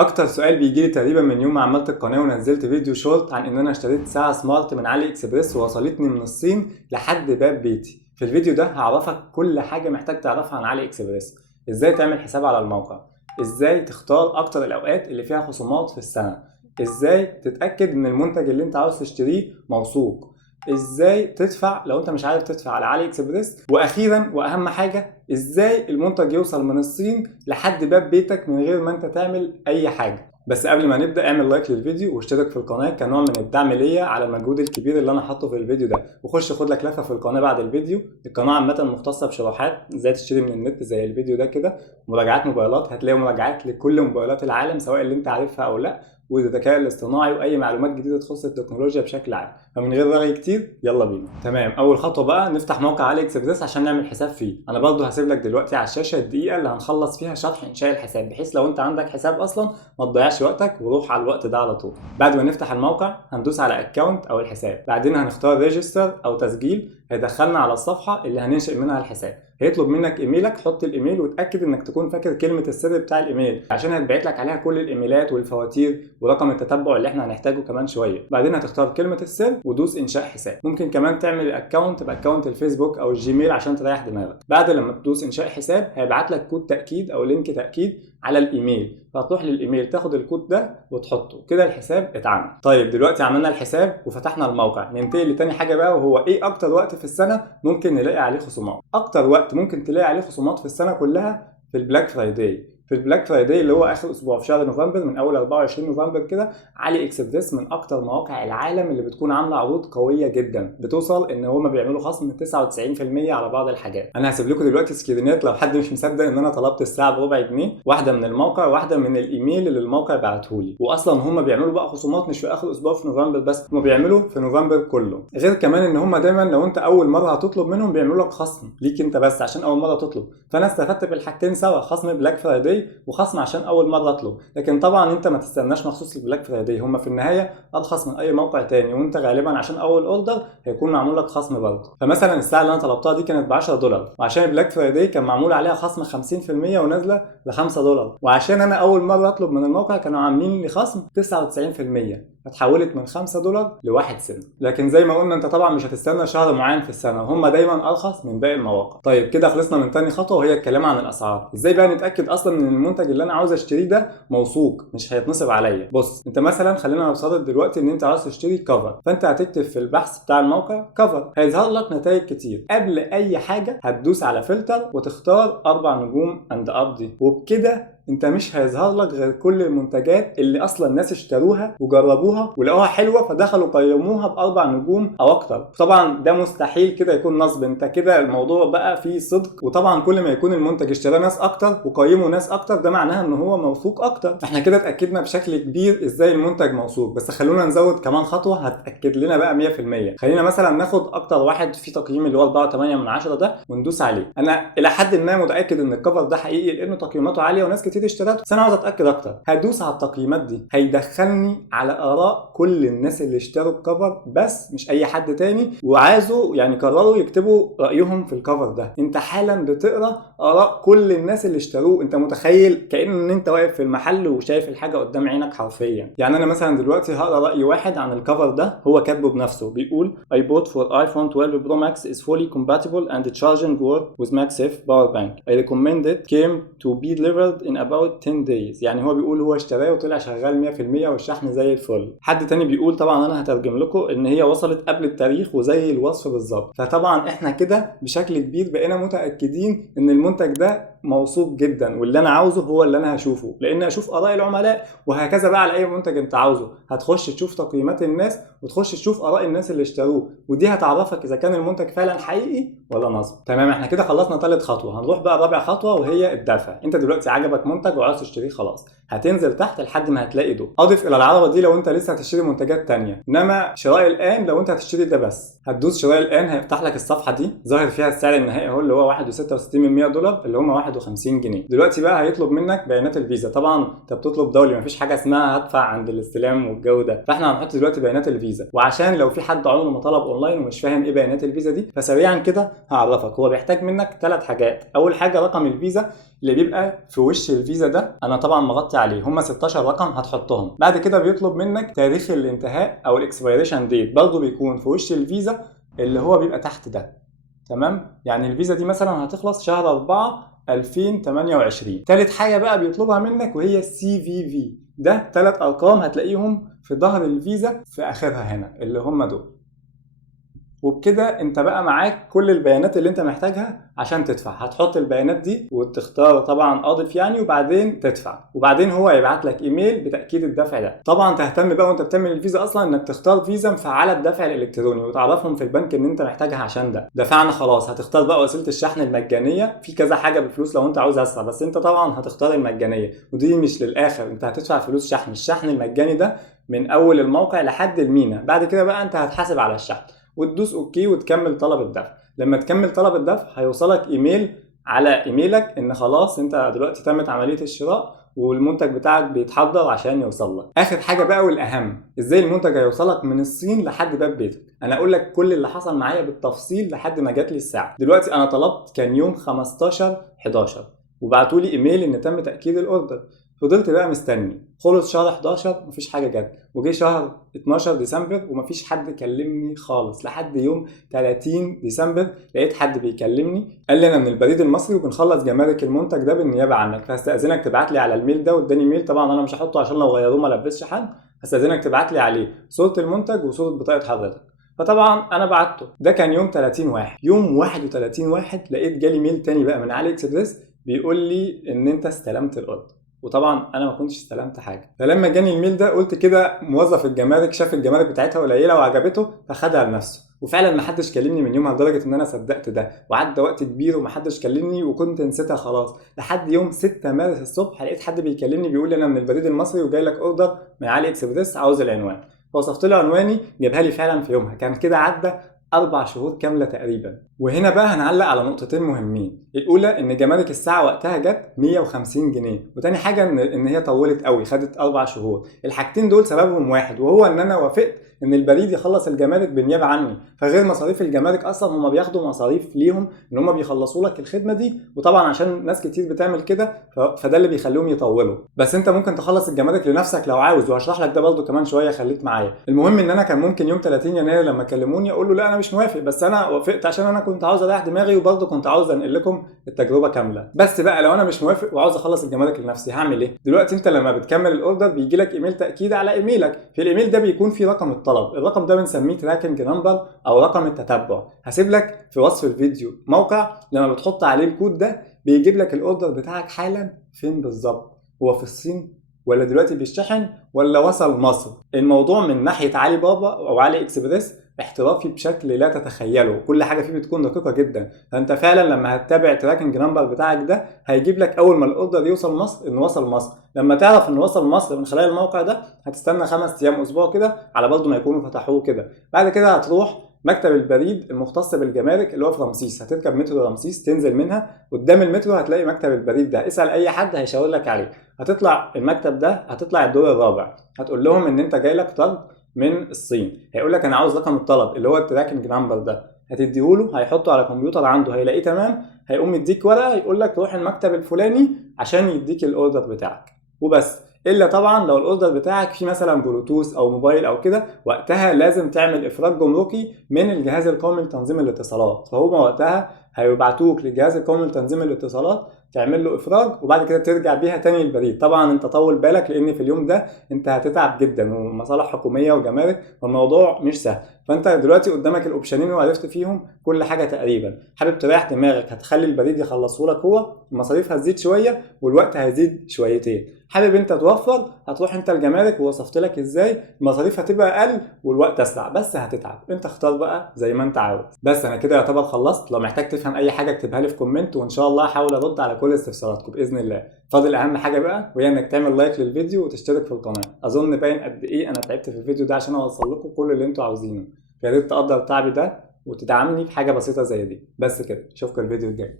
اكتر سؤال بيجي لي تقريبا من يوم ما عملت القناه ونزلت فيديو شورت عن ان انا اشتريت ساعه سمارت من علي اكسبريس ووصلتني من الصين لحد باب بيتي. في الفيديو ده هعرفك كل حاجه محتاج تعرفها عن علي اكسبريس، ازاي تعمل حساب على الموقع، ازاي تختار اكتر الاوقات اللي فيها خصومات في السنه، ازاي تتاكد ان المنتج اللي انت عاوز تشتريه موثوق، ازاي تدفع لو انت مش عارف تدفع على علي اكسبريس، واخيرا واهم حاجه ازاي المنتج يوصل من الصين لحد باب بيتك من غير ما انت تعمل اي حاجه. بس قبل ما نبدا اعمل لايك للفيديو واشترك في القناه كنوع من الدعم ليا على المجهود الكبير اللي انا حاطه في الفيديو ده، وخش خد لك لفه في القناه بعد الفيديو. القناه عامه مختصه بشروحات ازاي تشتري من النت زي الفيديو ده كده، مراجعات موبايلات، هتلاقي مراجعات لكل موبايلات العالم سواء اللي انت عارفها او لا، والذكاء الاصطناعي واي معلومات جديده تخص التكنولوجيا بشكل عام. فمن غير رغي كتير يلا بينا. تمام، اول خطوه بقى نفتح موقع علي اكسبريس عشان نعمل حساب فيه. انا برضو هسيب لك دلوقتي على الشاشه الدقيقه اللي هنخلص فيها شرح انشاء الحساب، بحيث لو انت عندك حساب اصلا ما تضيعش وقتك وروح على الوقت ده على طول. بعد ما نفتح الموقع هندوس على اكونت او الحساب، بعدين هنختار ريجستر او تسجيل، هيدخلنا على الصفحه اللي هننشئ منها الحساب. هيطلب منك ايميلك، حط الايميل وتاكد انك تكون فاكر كلمه السر بتاع الايميل عشان هتبعت لك عليها كل الايميلات والفواتير ورقم التتبع اللي احنا هنحتاجه كمان شويه. بعدين هتختار كلمه السر ودوس انشاء حساب. ممكن كمان تعمل الاكونت باكونت الفيسبوك او الجيميل عشان تريح دماغك. بعد لما تدوس انشاء حساب هيبعت لك كود تاكيد او لينك تاكيد على الايميل، فهتروح للايميل تاخد الكود ده وتحطه كده، الحساب اتعمل. طيب دلوقتي عملنا الحساب وفتحنا الموقع، ننتقل لتاني حاجه بقى، وهو ايه اكتر وقت في السنه ممكن نلاقي عليه خصومات. اكتر وقت ممكن تلاقي عليه خصومات في السنه كلها في البلاك فرايداي. في البلاك فرايداي اللي هو اخر اسبوع في شهر نوفمبر، من اول 24 نوفمبر كده، علي اكسبريس من اكتر مواقع العالم اللي بتكون عامله عروض قويه جدا، بتوصل ان هم بيعملوا خصم 99% على بعض الحاجات. انا هسيب لكم دلوقتي سكرينات لو حد مش مصدق ان انا طلبت الساعه بربع جنيه، واحده من الموقع واحده من الايميل اللي الموقع بعته لي. واصلا هم بيعملوا بقى خصومات مش في اخر اسبوع في نوفمبر بس، هم بيعملوا في نوفمبر كله. غير كمان ان هم دايما لو انت اول مره هتطلب منهم بيعملوا لك خصم ليك انت بس عشان اول مره تطلب. فانا استفدت بالحاجتين سوا، خصم بلاك فرايداي وخصم عشان اول مره اطلب. لكن طبعا انت ما تستناش مخصوص البلاك فرايداي، هم في النهايه ارخص من اي موقع تاني، وانت غالبا عشان اول اوردر هيكون معمول لك خصم برضه. فمثلا الساعه اللي انا طلبتها دي كانت ب $10، وعشان البلاك فرايداي كان معمول عليها خصم 50% ونازله ل $5، وعشان انا اول مره اطلب من الموقع كانوا عاملين لي خصم 99%، فتحولت من $5 ل1 سنت. لكن زي ما قلنا انت طبعا مش هتستنى شهر معين في السنه، هم دايما ارخص من باقي المواقع. طيب كده خلصنا من تاني خطوه وهي الكلام عن الاسعار. ازاي بقى نتاكد اصلا ان المنتج اللي انا عاوز اشتريه ده موثوق مش هيتنصب عليا؟ بص، انت مثلا خلينا نفترض دلوقتي ان انت عاوز تشتري كفر، فانت هتكتب في البحث بتاع الموقع كفر، هيظهر لك نتائج كتير. قبل اي حاجه هتدوس على فلتر وتختار 4 نجوم اند اب دي، وبكده انت مش هيظهر لك غير كل المنتجات اللي اصلا الناس اشتروها وجربوها ولقوها حلوه فدخلوا قيموها ب4 نجوم او اكتر. طبعا ده مستحيل كده يكون نصب، انت كده الموضوع بقى فيه صدق. وطبعا كل ما يكون المنتج اشتراه ناس اكتر وقيمه ناس اكتر ده معناها ان هو موثوق اكتر. احنا كده اتاكدنا بشكل كبير ازاي المنتج موثوق، بس خلونا نزود كمان خطوه هتاكد لنا بقى 100%. خلينا مثلا ناخد اكتر واحد فيه تقييم اللي هو 4.8 ده وندوس عليه. انا الى حد ما متاكد ان الكفر ده حقيقي لانه تقييماته عاليه وناس كتير اشترته، بس انا عاوز اتاكد اكتر. هدوس على التقييمات دي، هيدخلني على اراء كل الناس اللي اشتروا الكفر بس مش اي حد تاني، وعايزوا يعني قرروا يكتبوا رايهم في الكفر ده. انت حالا بتقرا اراء كل الناس اللي اشتروه. انت متخيل كأن انت واقف في المحل وشايف الحاجه قدام عينك حرفيا. يعني انا مثلا دلوقتي هقرا راي واحد عن الكفر ده، هو كاتبه بنفسه، بيقول I bought for iPhone 12 Pro Max is fully compatible and charging work with MagSafe power bank. I recommend it. Came to be delivered in about 10 days. يعني هو بيقول هو اشتراه وطلع شغال 100% والشحن زي الفل. حد تاني بيقول، طبعا انا هترجم لكم، ان هي وصلت قبل التاريخ وزي الوصف بالظبط. فطبعا احنا كده بشكل كبير بقينا متاكدين ان المنتج ده موثوق جدا، واللي انا عاوزه هو اللي انا هشوفه، لان اشوف اراء العملاء وهكذا بقى على اي منتج انت عاوزه. هتخش تشوف تقييمات الناس وتخش تشوف اراء الناس اللي اشتروه، ودي هتعرفك اذا كان المنتج فعلا حقيقي ولا نصب. تمام، احنا كده خلصنا ثالث خطوه. هنروح بقى رابع خطوه وهي الدفع. انت دلوقتي عجبك منتج وعاوز تشتريه، خلاص هتنزل تحت لحد ما هتلاقي ده. اضف الى العربه دي لو انت لسه هتشتري منتجات تانية، انما شراء الان لو انت هتشتري ده بس. هتدوس شراء الان، هيفتح لك الصفحه دي ظاهر فيها السعر النهائي اهو اللي هو $1.66 اللي هم 51 جنيه. دلوقتي بقى هيطلب منك بيانات الفيزا. طبعا انت بتطلب دولي، مفيش حاجه اسمها هدفع عند الاستلام والجو ده، فاحنا هنحط دلوقتي بيانات الفيزا. وعشان لو في حد عمره ما طلب اونلاين ومش فاهم ايه بيانات الفيزا دي، فسريعا كده هعرفك. هو بيحتاج منك 3 حاجات. اول حاجه رقم الفيزا اللي بيبقى في وش الفيزا ده انا طبعا مغطي عليه، هم 16 رقم هتحطهم. بعد كده بيطلب منك تاريخ الانتهاء او الاكسبيريشن ديت، برضه بيكون في وش الفيزا اللي هو بيبقى تحت ده. تمام؟ يعني الفيزا دي مثلا هتخلص شهر 4 2028. تالت حاجه بقى بيطلبها منك وهي السي في في، ده 3 ارقام هتلاقيهم في ظهر الفيزا في اخرها هنا اللي هم دول. وبكده انت بقى معاك كل البيانات اللي انت محتاجها عشان تدفع. هتحط البيانات دي وتختار طبعا اضف يعني، وبعدين تدفع، وبعدين هو هيبعت لك ايميل بتاكيد الدفع ده. طبعا تهتم بقى وانت بتعمل الفيزا اصلا انك تختار فيزا مفعله الدفع الالكتروني، وتعرفهم في البنك ان انت محتاجها عشان ده. دفعنا خلاص، هتختار بقى وسيله الشحن المجانيه، في كذا حاجه بفلوس لو انت عاوز اسرع، بس انت طبعا هتختار المجانيه، ودي مش للاخر، انت هتدفع فلوس شحن. الشحن المجاني ده من اول الموقع لحد المينا، بعد كده بقى انت هتحاسب على الشحن وتدوس اوكي وتكمل طلب الدفع. لما تكمل طلب الدفع هيوصلك ايميل على ايميلك ان خلاص انت دلوقتي تمت عمليه الشراء والمنتج بتاعك بيتحضر عشان يوصل لك. اخر حاجه بقى والاهم، ازاي المنتج هيوصلك من الصين لحد باب بيتك. انا اقول لك كل اللي حصل معايا بالتفصيل لحد ما جات لي الساعه. دلوقتي انا طلبت كان يوم 15/11 وبعتوا لي ايميل ان تم تاكيد الاوردر. فضلت بقى مستني، خلص شهر 11 مفيش حاجه جت، وجي شهر 12 ديسمبر ومفيش حد كلمني خالص، لحد يوم 30 ديسمبر لقيت حد بيكلمني قال لي انا من البريد المصري وبنخلص جمارك المنتج ده بالنيابه عنك، فهستاذنك تبعت لي على الميل ده. واداني ميل، طبعا انا مش هحطه عشان لو غيروه ما لبسش حد، هستاذنك تبعت لي عليه صوره المنتج وصوره بطاقه حضرتك. فطبعا انا بعته. ده كان يوم 30/1. يوم 31/1 لقيت جالي ميل تاني بقى من علي اكسبريس بيقول لي ان انت استلمت الاوردر، وطبعا انا ما كنتش استلمت حاجه. فلما جاني الميل ده قلت كده موظف الجمارك شاف الجمارك بتاعتها قليله وعجبته فخدها لنفسه. وفعلا ما حدش كلمني من يومها، لدرجه ان انا صدقت ده، وعدى وقت كبير وما حدش كلمني وكنت نسيتها خلاص. لحد يوم 6 مارس الصبح لقيت حد بيكلمني بيقول لي انا من البريد المصري وجاي لك اوردر من علي اكسبريس عاوز العنوان. فوصفت له عنواني جابها لي فعلا في يومها. كان كده عدى 4 شهور كاملة تقريبا. وهنا بقى هنعلق على نقطتين مهمين. الأولى إن جمارك الساعة وقتها جت 150 جنيه، وتاني حاجة إن هي طولت قوي، خدت 4 شهور. الحاجتين دول سببهم واحد، وهو إن أنا وافقت إن البريد يخلص الجمارك بالنيابة عني، فغير مصاريف الجمارك أصلا هما بياخدوا مصاريف ليهم إن هما بيخلصوا لك الخدمة دي، وطبعا عشان ناس كتير بتعمل كده فده اللي بيخليهم يطولوا. بس أنت ممكن تخلص الجمارك لنفسك لو عاوز، وهشرح لك ده برضه كمان شوية، خليك معايا. المهم إن أنا كان ممكن يوم 30 يناير لما كلموني أقول له لا أنا مش موافق، بس أنا وافقت عشان أنا كنت عاوز اريح دماغي، وبرضه كنت عاوز انقل لكم التجربه كامله. بس بقى لو انا مش موافق وعاوز اخلص الجمارك لنفسي هعمل ايه؟ دلوقتي انت لما بتكمل الاوردر بيجي لك ايميل تاكيد على ايميلك. في الايميل ده بيكون فيه رقم الطلب، الرقم ده بنسميه تراكنج نمبر او رقم التتبع. هسيب لك في وصف الفيديو موقع لما بتحط عليه الكود ده بيجيب لك الاوردر بتاعك حالا فين بالظبط، هو في الصين ولا دلوقتي بيشتحن ولا وصل مصر. الموضوع من ناحيه علي بابا او علي اكسبريس احترافي بشكل لا تتخيله، كل حاجه فيه بتكون دقيقه جدا. فانت فعلا لما هتتابع التراكنج نمبر بتاعك ده هيجيب لك اول ما الاوردر يوصل مصر انه وصل مصر. لما تعرف انه وصل مصر من خلال الموقع ده هتستنى 5 ايام اسبوع كده على برضه ما يكونوا فتحوه كده. بعد كده هتروح مكتب البريد المختص بالجمارك اللي هو في رمسيس، هتركب مترو رمسيس تنزل منها قدام المترو هتلاقي مكتب البريد ده، اسال اي حد هيشاور لك عليه. هتطلع المكتب ده، هتطلع الدور الرابع، هتقول لهم ان انت جاي لك طلب من الصين. هيقول لك انا عاوز رقم الطلب اللي هو التراكنج نمبر ده، هتديهوله هيحطه على كمبيوتر عنده هيلاقيه تمام، هيقوم يديك ورقه يقول لك روح المكتب الفلاني عشان يديك الاوردر بتاعك وبس. الا طبعا لو الاوردر بتاعك فيه مثلا بلوتوث او موبايل او كده، وقتها لازم تعمل افراج جمركي من الجهاز القومي لتنظيم الاتصالات، فهم وقتها هيبعتوك للجهاز القومي لتنظيم الاتصالات تعمل له افراج وبعد كده ترجع بيها تاني البريد. طبعا انت طول بالك لان في اليوم ده انت هتتعب جدا ومصالح حكوميه وجمارك، فالموضوع مش سهل. فانت دلوقتي قدامك الاوبشنين وعرفت فيهم كل حاجه تقريبا. حابب تريح دماغك هتخلي البريد يخلصه لك هو، المصاريف هتزيد شويه والوقت هيزيد شويتين. حابب انت توفر هتروح انت الجمارك ووصفت لك ازاي، المصاريف هتبقى اقل والوقت اسرع بس هتتعب. انت اختار بقى زي ما انت عاوز. بس انا كده يعتبر خلصت. لو محتاج تفهم اي حاجه اكتبها لي في كومنت وان شاء الله هحاول ارد على كل استفساراتكم باذن الله. فاضل اهم حاجه بقى وهي انك تعمل لايك للفيديو وتشترك في القناه. اظن باين قد ايه انا تعبت في الفيديو ده عشان اوصل لكم كل اللي انتوا عاوزينه، فيا ريت تقدر تعبي ده وتدعمني بحاجه بسيطه زي دي. بس كده، اشوفكم الفيديو الجاي.